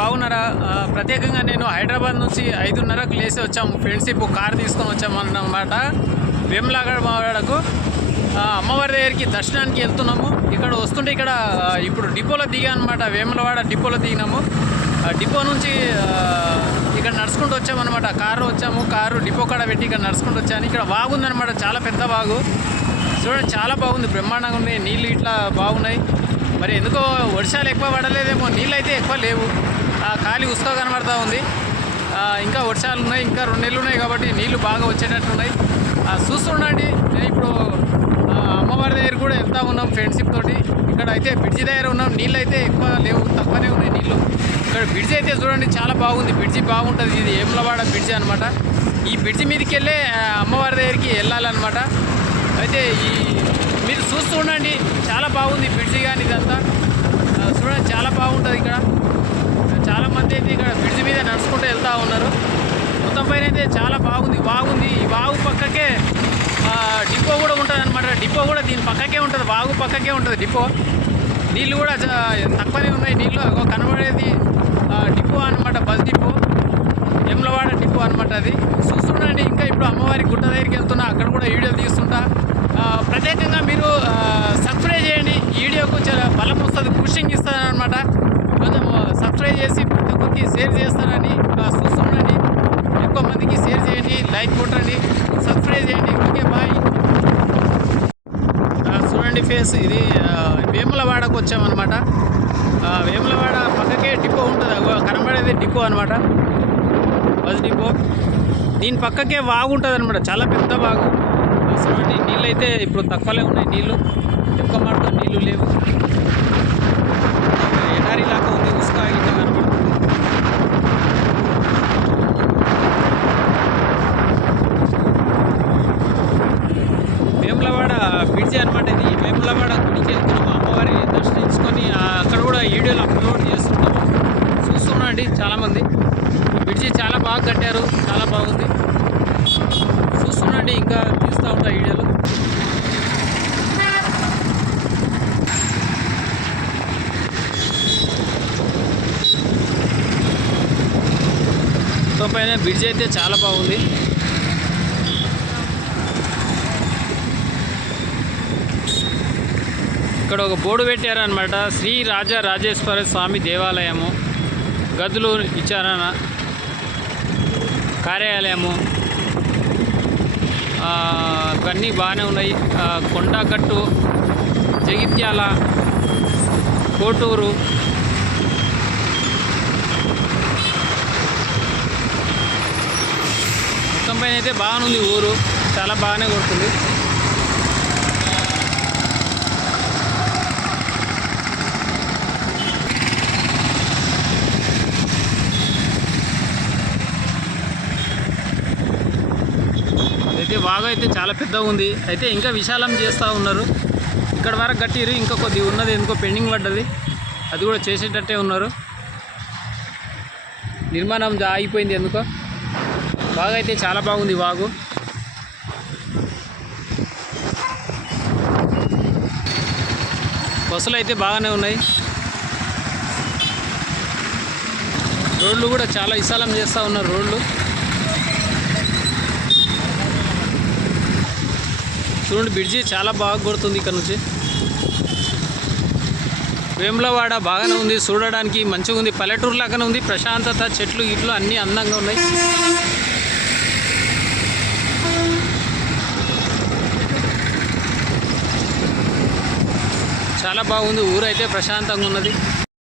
బాగున్నారా? ప్రత్యేకంగా నేను హైదరాబాద్ నుంచి ఐదున్నరకు లేసి వచ్చాము. ఫ్రెండ్షిప్ కార్ తీసుకొని వచ్చాము అన్నమాట. వేములవాడకు అమ్మవారి దగ్గరికి దర్శనానికి వెళ్తున్నాము. ఇక్కడ వస్తుంటే ఇక్కడ ఇప్పుడు డిపోలో దిగా అనమాట వేములవాడ డిపోలో దిగినాము. డిపో నుంచి ఇక్కడ నడుచుకుంటూ వచ్చామన్నమాట కారు వచ్చాము. కారు డిపో కాడ పెట్టి ఇక్కడ నడుచుకుంటూ వచ్చాను. ఇక్కడ బాగుందనమాట చాలా పెద్ద బాగు చూడండి చాలా బాగుంది. బ్రహ్మాండంగా ఉంది. నీళ్ళు ఇట్లా బాగున్నాయి. మరి ఎందుకో వర్షాలు ఎక్కువ పడలేదేమో. నీళ్ళు అయితే ఎక్కువ లేవు. ఖాళీ ఉసుక కనబడతా ఉంది. ఇంకా వర్షాలు ఉన్నాయి ఇంకా రెండు నెలలు ఉన్నాయి కాబట్టి నీళ్ళు బాగా వచ్చేటట్టున్నాయి. ఆ, చూస్తుండండి. నేను ఇప్పుడు అమ్మవారి దగ్గర కూడా వెళ్తా ఉన్నాం ఫ్రెండ్షిప్ తోటి. ఇక్కడ అయితే బ్రిడ్జి దగ్గర ఉన్నాం. నీళ్ళు అయితే ఎక్కువ లేవు తక్కువనే ఉన్నాయి నీళ్ళు ఇక్కడ బ్రిడ్జి అయితే చూడండి చాలా బాగుంది. బ్రిడ్జి బాగుంటుంది. ఇది ఏములవాడ బ్రిడ్జి అనమాట ఈ బ్రిడ్జి మీదకి వెళ్ళే అమ్మవారి దగ్గరికి వెళ్ళాలన్నమాట. అయితే ఈ మీరు చూస్తూ ఉండండి. చాలా బాగుంది బ్రిడ్జి కానీ ఇదంతా. చూడండి చాలా బాగుంటుంది ఇక్కడ. చాలా మంది అయితే ఇక్కడ బ్రిడ్జ్ మీద నడుచుకుంటూ వెళ్తూ ఉన్నారు. మొత్తం పైన అయితే చాలా బాగుంది బాగుంది. ఈ వాగు పక్కకే డిపో కూడా ఉంటుంది అనమాట డిపో కూడా దీని పక్కకే ఉంటుంది వాగు పక్కకే ఉంటుంది డిపో. నీళ్ళు కూడా తక్కువనే ఉన్నాయి. నీళ్ళు కనబడేది డిపో అనమాట బస్ డిపో. ఎమ్లవాడ డిపో అనమాట అది. చూస్తుండండి ఇంకా ఇప్పుడు అమ్మవారి గుట్ట దగ్గరికి వెళ్తున్నా అక్కడ కూడా వీడియోలు తీస్తుంటా. ప్రత్యేకంగా మీరు ఆ, సబ్స్క్రైబ్ చేయండి ఈ వీడియోకు చాలా బలం వస్తుంది పుషింగ్ ఇస్తుంది అనమాట కొంచెం సబ్స్క్రైబ్ చేసి ప్రతి ఒక్కరికి షేర్ చేస్తారని ఆ, చూస్తుండండి ఎక్కువ మందికి షేర్ చేయండి లైక్ కొట్టండి సబ్స్క్రైబ్ చేయండి ఓకే బాయ్ ఆ, చూడండి ఫేస్ ఇది వేములవాడకు వచ్చామన్నమాట. వేములవాడ పక్కకే డిపో ఉంటుంది. కనబడేది డిపో అనమాట బస్ డిపో. దీని పక్కకే వాగు ఉంటుంది అనమాట చాలా పెద్ద వాగు. చూడండి నీళ్ళు అయితే ఇప్పుడు తక్కువలే ఉన్నాయి నీళ్ళు. ఎక్కువ మాటతో నీళ్ళు లేవు. ఎడారి లాగా ఉంది ఉసుక ఇట్లా కనబడుతుంది వేములవాడ బ్రిడ్జి అనమాట ఇది. వేములవాడ గుడికి వెళ్తున్నాము అమ్మవారిని దర్శించుకొని అక్కడ కూడా వీడియోలు అప్లోడ్ చేస్తున్నాము. చూస్తున్నాండి చాలామంది. బ్రిడ్జి చాలా బాగా కట్టారు చాలా బాగుంది. చూస్తున్నాండి ఇంకా తీస్తూ ఉంటా వీడియోలు. మొత్తం పైన బ్రిడ్జ్ అయితే చాలా బాగుంది. ఇక్కడ ఒక బోర్డు పెట్టారనమాట శ్రీ రాజా రాజేశ్వర స్వామి దేవాలయము. గదులు ఇచ్చారన కార్యాలయము. ఆ, ఇవన్నీ బాగానే ఉన్నాయి. కొండాకట్టు జగిత్యాల కోటూరు. మొత్తం పైన అయితే బాగానుంది ఊరు. చాలా బాగానే కొడుతుంది. అయితే వాగు అయితే చాలా పెద్దగా ఉంది. అయితే ఇంకా విశాలం చేస్తూ ఉన్నారు. ఇక్కడ వరకు కట్టిరు ఇంకా కొద్దిగా ఉన్నది ఎందుకో పెండింగ్ పడ్డది. అది కూడా చేసేటట్టే ఉన్నారు. నిర్మాణం ఆగిపోయింది ఎందుకో. బాగా అయితే చాలా బాగుంది వాగు. బస్సులు అయితే బాగానే ఉన్నాయి. రోడ్లు కూడా చాలా విశాలం చేస్తూ ఉన్నారు రోడ్లు. చూడండి బ్రిడ్జి చాలా బాగా కొడుతుంది ఇక్కడ నుంచి. వేములవాడ బాగానే ఉంది చూడడానికి మంచిగా ఉంది. పల్లెటూరు లాగానే ఉంది ప్రశాంతత చెట్లు ఇట్లు అన్నీ అందంగా ఉన్నాయి. చాలా బాగుంది ఊరైతే ప్రశాంతంగా ఉన్నది.